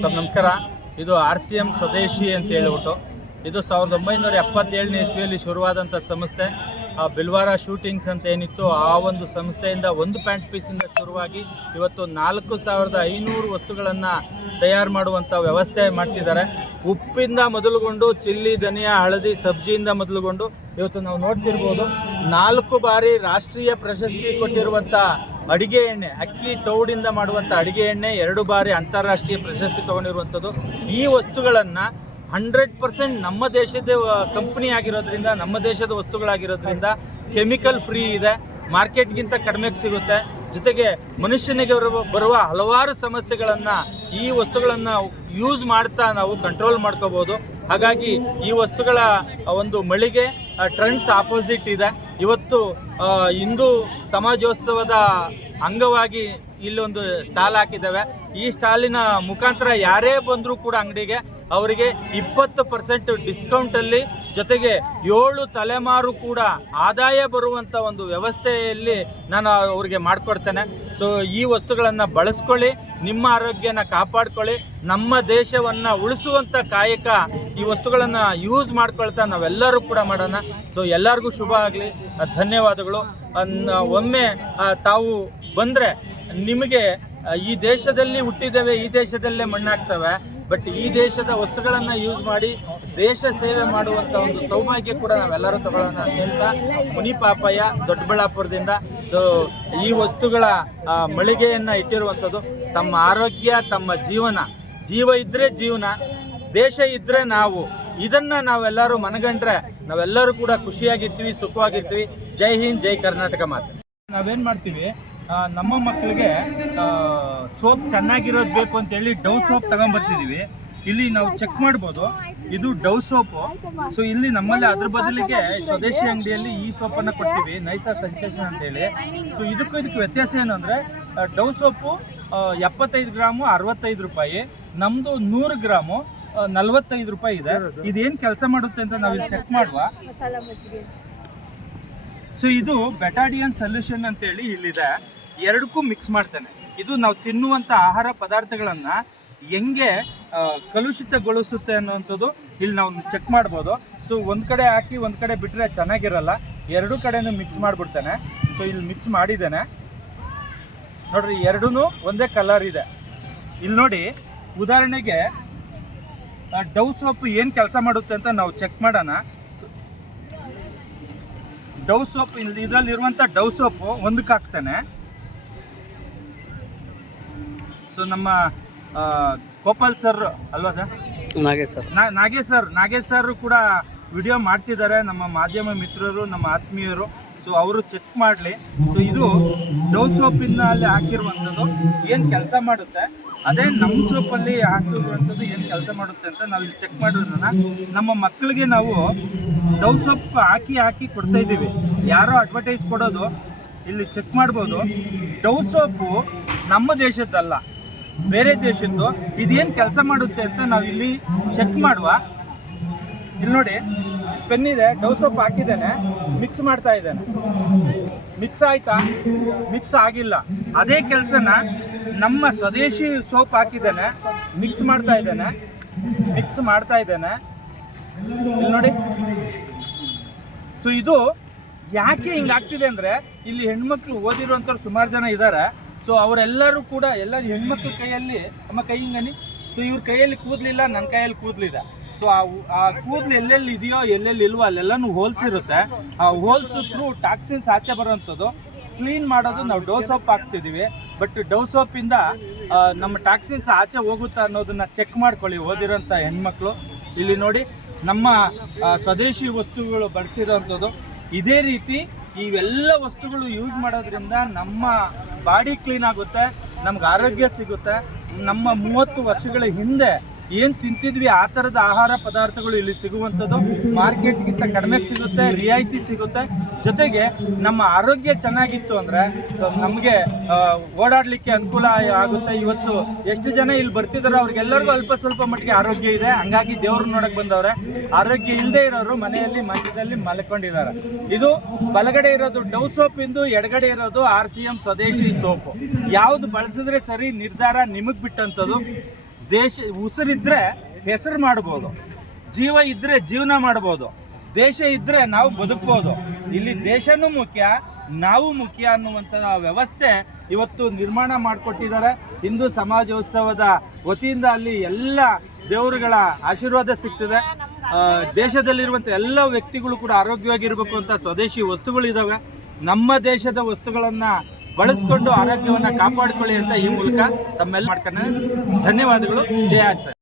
Sir ನಮಸ್ಕಾರ. ಇದು RCM ಸ್ವದೇಶಿ ಅಂತ ಹೇಳ್ಬಿಟ್ಟು ಇದು 1977ನೇ ಇಸ್ವಿಯಲ್ಲಿ ಶುರುವಾದಂಥ ಸಂಸ್ಥೆ. ಬಿಲ್ವಾರ ಶೂಟಿಂಗ್ಸ್ ಅಂತ ಏನಿತ್ತು ಆ ಒಂದು ಸಂಸ್ಥೆಯಿಂದ ಒಂದು ಪ್ಯಾಂಟ್ ಪೀಸಿಂದ ಶುರುವಾಗಿ ಇವತ್ತು 4500 ವಸ್ತುಗಳನ್ನು ತಯಾರು ಮಾಡುವಂಥ ವ್ಯವಸ್ಥೆ ಮಾಡ್ತಿದ್ದಾರೆ. ಉಪ್ಪಿಂದ ಮೊದಲುಗೊಂಡು ಚಿಲ್ಲಿ, ಧನಿಯಾ, ಹಳದಿ, ಸಬ್ಜಿಯಿಂದ ಮೊದಲುಗೊಂಡು ಇವತ್ತು ನಾವು ನೋಡ್ತಿರ್ಬೋದು 4 ಬಾರಿ ರಾಷ್ಟ್ರೀಯ ಪ್ರಶಸ್ತಿ ಕೊಟ್ಟಿರುವಂಥ ಅಡುಗೆ ಎಣ್ಣೆ, ಅಕ್ಕಿ ತೌಡಿಂದ ಮಾಡುವಂಥ ಅಡುಗೆ ಎಣ್ಣೆ 2 ಬಾರಿ ಅಂತಾರಾಷ್ಟ್ರೀಯ ಪ್ರಶಸ್ತಿ ತೊಗೊಂಡಿರುವಂಥದ್ದು. ಈ ವಸ್ತುಗಳನ್ನು 100% ನಮ್ಮ ದೇಶದ ಕಂಪ್ನಿ ಆಗಿರೋದ್ರಿಂದ, ನಮ್ಮ ದೇಶದ ವಸ್ತುಗಳಾಗಿರೋದ್ರಿಂದ ಕೆಮಿಕಲ್ ಫ್ರೀ ಇದೆ, ಮಾರ್ಕೆಟ್ಗಿಂತ ಕಡಿಮೆಗೆ ಸಿಗುತ್ತೆ. ಜೊತೆಗೆ ಮನುಷ್ಯನಿಗೆ ಬರುವ ಹಲವಾರು ಸಮಸ್ಯೆಗಳನ್ನು ಈ ವಸ್ತುಗಳನ್ನು ಯೂಸ್ ಮಾಡ್ತಾ ನಾವು ಕಂಟ್ರೋಲ್ ಮಾಡ್ಕೋಬೋದು. ಹಾಗಾಗಿ ಈ ವಸ್ತುಗಳ ಒಂದು ಮಳಿಗೆ ಟ್ರೆಂಡ್ಸ್ ಆಪೋಸಿಟ್ ಇದೆ. ಇವತ್ತು ಹಿಂದೂ ಸಮಾಜೋತ್ಸವದ ಅಂಗವಾಗಿ ಇಲ್ಲೊಂದು ಸ್ಟಾಲ್ ಹಾಕಿದ್ದೇವೆ. ಈ ಸ್ಟಾಲಿನ ಮುಖಾಂತರ ಯಾರೇ ಬಂದರೂ ಕೂಡ ಅಂಗಡಿಗೆ ಅವರಿಗೆ 20% ಡಿಸ್ಕೌಂಟಲ್ಲಿ, ಜೊತೆಗೆ 7 ತಲೆಮಾರು ಕೂಡ ಆದಾಯ ಬರುವಂಥ ಒಂದು ವ್ಯವಸ್ಥೆಯಲ್ಲಿ ನಾನು ಅವರಿಗೆ ಮಾಡಿಕೊಡ್ತೇನೆ. ಸೊ ಈ ವಸ್ತುಗಳನ್ನು ಬಳಸ್ಕೊಳ್ಳಿ, ನಿಮ್ಮ ಆರೋಗ್ಯನ ಕಾಪಾಡ್ಕೊಳ್ಳಿ, ನಮ್ಮ ದೇಶವನ್ನು ಉಳಿಸುವಂಥ ಕಾಯಕ ಈ ವಸ್ತುಗಳನ್ನು ಯೂಸ್ ಮಾಡ್ಕೊಳ್ತಾ ನಾವೆಲ್ಲರೂ ಕೂಡ ಮಾಡೋಣ. ಸೊ ಎಲ್ಲರಿಗೂ ಶುಭ ಆಗಲಿ. ಧನ್ಯವಾದಗಳು. ಒಮ್ಮೆ ತಾವು ಬಂದರೆ ನಿಮಗೆ ಈ ದೇಶದಲ್ಲಿ ಹುಟ್ಟಿದ್ದೇವೆ, ಈ ದೇಶದಲ್ಲೇ ಮಣ್ಣಾಗ್ತವೆ, ಬಟ್ ಈ ದೇಶದ ವಸ್ತುಗಳನ್ನು ಯೂಸ್ ಮಾಡಿ ದೇಶ ಸೇವೆ ಮಾಡುವಂಥ ಒಂದು ಸೌಭಾಗ್ಯ ಕೂಡ ನಾವೆಲ್ಲರೂ ತಗೊಳ್ಳೋಣ ಅಂತ ಹೇಳ್ತಾ, ಮುನಿಪಾಪಯ್ಯ ದೊಡ್ಡಬಳ್ಳಾಪುರದಿಂದ. ಸೊ ಈ ವಸ್ತುಗಳ ಮಳಿಗೆಯನ್ನು ಇಟ್ಟಿರುವಂಥದ್ದು. ತಮ್ಮ ಆರೋಗ್ಯ, ತಮ್ಮ ಜೀವ ಇದ್ದರೆ ಜೀವನ, ದೇಶ ಇದ್ದರೆ ನಾವು, ಇದನ್ನು ನಾವೆಲ್ಲರೂ ಮನಗಂಡ್ರೆ ನಾವೆಲ್ಲರೂ ಕೂಡ ಖುಷಿಯಾಗಿರ್ತೀವಿ, ಸುಖವಾಗಿರ್ತೀವಿ. ಜೈ ಹಿಂದ್, ಜೈ ಕರ್ನಾಟಕ ಮಾತೆ. ನಾವೇನು ಮಾಡ್ತೀವಿ, ನಮ್ಮ ಮಕ್ಕಳಿಗೆ ಸೋಪ್ ಚೆನ್ನಾಗಿರೋದು ಬೇಕು ಅಂತೇಳಿ ಡವ್ ಸೋಪ್ ತಗೊಂಬರ್ತಿದ್ದೀವಿ. ಇಲ್ಲಿ ನಾವು ಚೆಕ್ ಮಾಡ್ಬೋದು, ಇದು ಡವ್ ಸೋಪು. ಸೊ ಇಲ್ಲಿ ನಮ್ಮಲ್ಲಿ ಅದ್ರ ಬದಲಿಗೆ ಸ್ವದೇಶಿ ಅಂಗಡಿಯಲ್ಲಿ ಈ ಸೋಪನ್ನು ಕೊಡ್ತೀವಿ, ನೈಸಾ ಸೆನ್ಸೇಷನ್ ಅಂತೇಳಿ. ಸೊ ಇದಕ್ಕೆ ವ್ಯತ್ಯಾಸ ಏನು ಅಂದರೆ, ಡವ್ ಸೋಪು 75 ಗ್ರಾಮು 65 ರೂಪಾಯಿ, ನಮ್ಮದು 100 ಗ್ರಾಮು 45 ರೂಪಾಯಿ ಇದೆ. ಇದೇನು ಕೆಲಸ ಮಾಡುತ್ತೆ ಅಂತ ನಾವಿಲ್ಲಿ ಚೆಕ್ ಮಾಡುವ. ಸೊ ಇದು ಬೆಟಾಡಿಯನ್ ಸೊಲ್ಯೂಷನ್ ಅಂತೇಳಿ ಇಲ್ಲಿದೆ. ಎರಡಕ್ಕೂ ಮಿಕ್ಸ್ ಮಾಡ್ತೇನೆ. ಇದು ನಾವು ತಿನ್ನುವಂಥ ಆಹಾರ ಪದಾರ್ಥಗಳನ್ನು ಹೆಂಗೆ ಕಲುಷಿತಗೊಳಿಸುತ್ತೆ ಅನ್ನುವಂಥದ್ದು ಇಲ್ಲಿ ನಾವು ಚೆಕ್ ಮಾಡ್ಬೋದು. ಸೊ ಒಂದು ಕಡೆ ಹಾಕಿ ಒಂದು ಕಡೆ ಬಿಟ್ಟರೆ ಚೆನ್ನಾಗಿರಲ್ಲ, ಎರಡೂ ಕಡೆನೂ ಮಿಕ್ಸ್ ಮಾಡಿಬಿಡ್ತೇನೆ. ಸೊ ಇಲ್ಲಿ ಮಿಕ್ಸ್ ಮಾಡಿದ್ದೇನೆ ನೋಡಿರಿ, ಎರಡೂ ಒಂದೇ ಕಲರ್ ಇದೆ. ಇಲ್ಲಿ ನೋಡಿ, ಉದಾಹರಣೆಗೆ ಡವ್ ಸೋಪ್ ಏನು ಕೆಲಸ ಮಾಡುತ್ತೆ ಅಂತ ನಾವು ಚೆಕ್ ಮಾಡೋಣ. ಡವ್ ಸೋಪ್ ಇದರಲ್ಲಿರುವಂಥ ಡವ್ ಸೋಪು ಒಂದಕ್ಕೆ ಹಾಕ್ತೇನೆ. ಸೊ ನಮ್ಮ ಗೋಪಾಲ್ ಸರ್ ಅಲ್ವಾ ಸರ್? ನಾಗೇಶ್ ಸರ್ ಕೂಡ ವಿಡಿಯೋ ಮಾಡ್ತಿದ್ದಾರೆ, ನಮ್ಮ ಮಾಧ್ಯಮ ಮಿತ್ರರು, ನಮ್ಮ ಆತ್ಮೀಯರು. ಸೊ ಅವರು ಚೆಕ್ ಮಾಡಲಿ. ಸೊ ಇದು ಡವ್ ಸೋಪಿಂದ ಅಲ್ಲಿ ಹಾಕಿರುವಂಥದ್ದು ಏನು ಕೆಲಸ ಮಾಡುತ್ತೆ, ಅದೇ ನಮ್ಮ ಸೋಪಲ್ಲಿ ಹಾಕಿರುವಂಥದ್ದು ಏನು ಕೆಲಸ ಮಾಡುತ್ತೆ ಅಂತ ನಾವು ಇಲ್ಲಿ ಚೆಕ್ ಮಾಡೋದನ್ನ ನಮ್ಮ ಮಕ್ಕಳಿಗೆ ನಾವು ಡವ್ ಸೋಪ್ ಹಾಕಿ ಕೊಡ್ತಾ ಇದ್ದೀವಿ. ಯಾರೋ ಅಡ್ವರ್ಟೈಸ್ ಕೊಡೋದು ಇಲ್ಲಿ ಚೆಕ್ ಮಾಡ್ಬೋದು. ಡವ್ ಸೋಪು ನಮ್ಮ ದೇಶದ್ದಲ್ಲ, ಬೇರೆ ದೇಶದ್ದು. ಇದೇನು ಕೆಲಸ ಮಾಡುತ್ತೆ ಅಂತ ನಾವು ಇಲ್ಲಿ ಚೆಕ್ ಮಾಡುವ. ಇಲ್ಲಿ ನೋಡಿ, ಪೆನ್ ಇದೆ, ಡವ್ ಸೋಪ್ ಹಾಕಿದ್ದೇನೆ, ಮಿಕ್ಸ್ ಮಾಡ್ತಾ ಇದ್ದೇನೆ. ಮಿಕ್ಸ್ ಆಯ್ತಾ? ಮಿಕ್ಸ್ ಆಗಿಲ್ಲ. ಅದೇ ಕೆಲಸನ ನಮ್ಮ ಸ್ವದೇಶಿ ಸೋಪ್ ಹಾಕಿದ್ದೇನೆ, ಮಿಕ್ಸ್ ಮಾಡ್ತಾ ಇದ್ದೇನೆ. ಇಲ್ಲಿ ನೋಡಿ. ಸೊ ಇದು ಯಾಕೆ ಹಿಂಗಾಗ್ತಿದೆ ಅಂದರೆ, ಇಲ್ಲಿ ಹೆಣ್ಮಕ್ಳು ಓದಿರುವಂಥವ್ರು ಸುಮಾರು ಜನ ಇದ್ದಾರೆ. ಸೊ ಅವರೆಲ್ಲರೂ ಕೂಡ ಹೆಣ್ಮಕ್ಳ ಕೈಯಲ್ಲಿ, ನಮ್ಮ ಕೈ ಹಿಂಗನಿ. ಸೊ ಇವ್ರ ಕೈಯಲ್ಲಿ ಕೂದಲಿಲ್ಲ, ನನ್ನ ಕೈಯಲ್ಲಿ ಕೂದಲಿದೆ. ಸೊ ಆ ಕೂದಲು ಎಲ್ಲೆಲ್ಲಿ ಇದೆಯೋ ಎಲ್ಲೆಲ್ಲಿ ಇಲ್ವೋ ಅಲ್ಲೆಲ್ಲನೂ ಹೋಲ್ಸ್ ಇರುತ್ತೆ. ಆ ಹೋಲ್ಸ್ ಥ್ರೂ ಟಾಕ್ಸಿನ್ಸ್ ಆಚೆ ಬರೋವಂಥದ್ದು ಕ್ಲೀನ್ ಮಾಡೋದು ನಾವು ಡವ್ ಸೋಪ್ ಹಾಕ್ತಿದ್ದೀವಿ. ಬಟ್ ಡವ್ ಸೋಪಿಂದ ನಮ್ಮ ಟಾಕ್ಸಿನ್ಸ್ ಆಚೆ ಹೋಗುತ್ತಾ ಅನ್ನೋದನ್ನು ಚೆಕ್ ಮಾಡ್ಕೊಳ್ಳಿ ಓದಿರೋಂಥ ಹೆಣ್ಮಕ್ಳು. ಇಲ್ಲಿ ನೋಡಿ, ನಮ್ಮ ಸ್ವದೇಶಿ ವಸ್ತುಗಳು ಬಳಸಿರೋವಂಥದ್ದು. ಇದೇ ರೀತಿ ಇವೆಲ್ಲ ವಸ್ತುಗಳು ಯೂಸ್ ಮಾಡೋದ್ರಿಂದ ನಮ್ಮ ಬಾಡಿ ಕ್ಲೀನ್ ಆಗುತ್ತೆ, ನಮ್ಗೆ ಆರೋಗ್ಯ ಸಿಗುತ್ತೆ. ನಮ್ಮ 30 ವರ್ಷಗಳ ಹಿಂದೆ ಏನು ತಿಂತಿದ್ವಿ ಆ ಥರದ ಆಹಾರ ಪದಾರ್ಥಗಳು ಇಲ್ಲಿ ಸಿಗುವಂಥದ್ದು ಮಾರ್ಕೆಟ್ಗಿಂತ ಕಡಿಮೆಗೆ ಸಿಗುತ್ತೆ, ರಿಯಾಯಿತಿ ಸಿಗುತ್ತೆ. ಜೊತೆಗೆ ನಮ್ಮ ಆರೋಗ್ಯ ಚೆನ್ನಾಗಿತ್ತು ಅಂದರೆ ನಮಗೆ ಓಡಾಡಲಿಕ್ಕೆ ಅನುಕೂಲ ಆಗುತ್ತೆ. ಇವತ್ತು ಎಷ್ಟು ಜನ ಇಲ್ಲಿ ಬರ್ತಿದ್ದಾರೆ ಅವ್ರಿಗೆಲ್ಲರಿಗೂ ಅಲ್ಪ ಸ್ವಲ್ಪ ಮಟ್ಟಿಗೆ ಆರೋಗ್ಯ ಇದೆ, ಹಂಗಾಗಿ ದೇವ್ರ ನೋಡಕ್ಕೆ ಬಂದವ್ರೆ. ಆರೋಗ್ಯ ಇಲ್ಲದೆ ಇರೋರು ಮನೆಯಲ್ಲಿ ಮಂಚದಲ್ಲಿ ಮಲ್ಕೊಂಡಿದ್ದಾರೆ. ಇದು ಬಲಗಡೆ ಇರೋದು ಡವ್ ಸೋಪಿಂದು, ಎಡಗಡೆ ಇರೋದು RCM ಸ್ವದೇಶಿ ಸೋಪು. ಯಾವುದು ಬಳಸಿದ್ರೆ ಸರಿ ನಿರ್ಧಾರ ನಿಮಗೆ ಬಿಟ್ಟಂಥದ್ದು. ದೇಶ ಉಸಿರಿದ್ರೆ ಹೆಸರು ಮಾಡ್ಬೋದು, ಜೀವ ಇದ್ದರೆ ಜೀವನ ಮಾಡ್ಬೋದು, ದೇಶ ಇದ್ದರೆ ನಾವು ಬದುಕ್ಬೋದು. ಇಲ್ಲಿ ದೇಶನೂ ಮುಖ್ಯ, ನಾವು ಮುಖ್ಯ ಅನ್ನುವಂಥ ವ್ಯವಸ್ಥೆ ಇವತ್ತು ನಿರ್ಮಾಣ ಮಾಡಿಕೊಟ್ಟಿದ್ದಾರೆ. ಹಿಂದೂ ಸಮಾಜೋತ್ಸವದ ವತಿಯಿಂದ ಅಲ್ಲಿ ಎಲ್ಲ ದೇವರುಗಳ ಆಶೀರ್ವಾದ ಸಿಗ್ತದೆ. ದೇಶದಲ್ಲಿರುವಂಥ ಎಲ್ಲ ವ್ಯಕ್ತಿಗಳು ಕೂಡ ಆರೋಗ್ಯವಾಗಿರಬೇಕು ಅಂತ ಸ್ವದೇಶಿ ವಸ್ತುಗಳಿದ್ದಾವೆ. ನಮ್ಮ ದೇಶದ ವಸ್ತುಗಳನ್ನು ಬಳಸ್ಕೊಂಡು ಆರೋಗ್ಯವನ್ನು ಕಾಪಾಡಿಕೊಳ್ಳಿ ಅಂತ ಈ ಮೂಲಕ ತಮ್ಮೆಲ್ಲ ಮಾಡ್ಕೊಂಡು ಧನ್ಯವಾದಗಳು. ಜಯ ಸರ್.